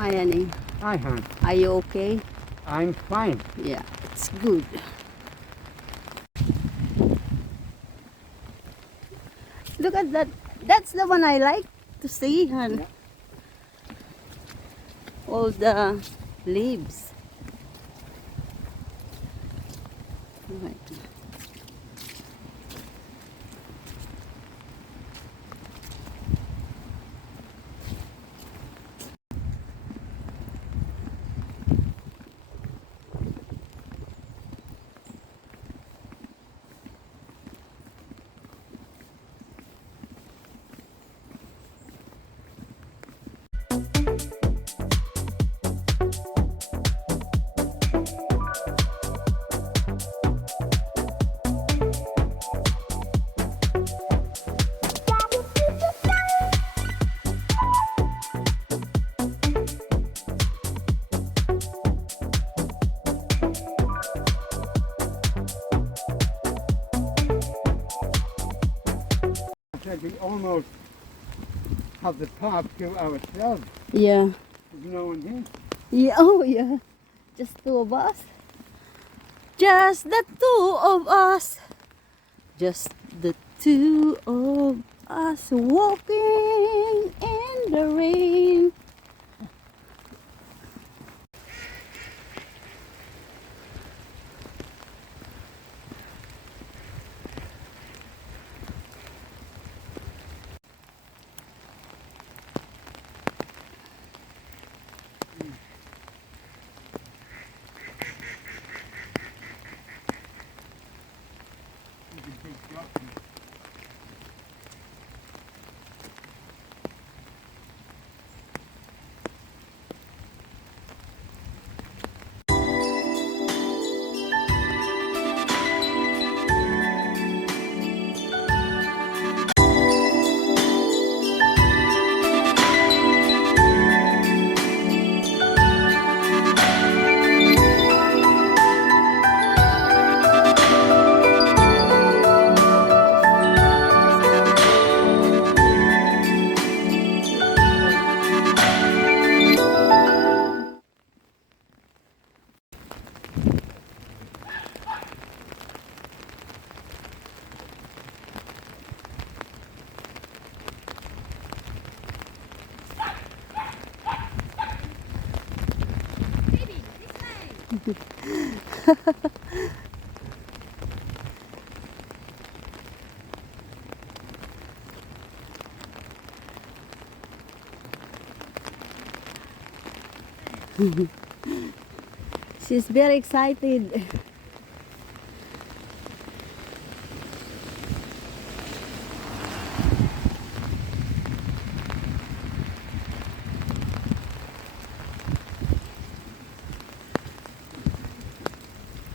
Hi, honey. Hi, hon. Are you okay? I'm fine. Yeah, it's good. Look at that. That's the one I like to see, hon. Yeah. All the leaves. Right. I said we almost have the park to ourselves. Yeah. There's no one here. Yeah. Oh, yeah. Just two of us. Just the two of us. Just the two of us walking in the rain. There's a big drop here. She's very excited.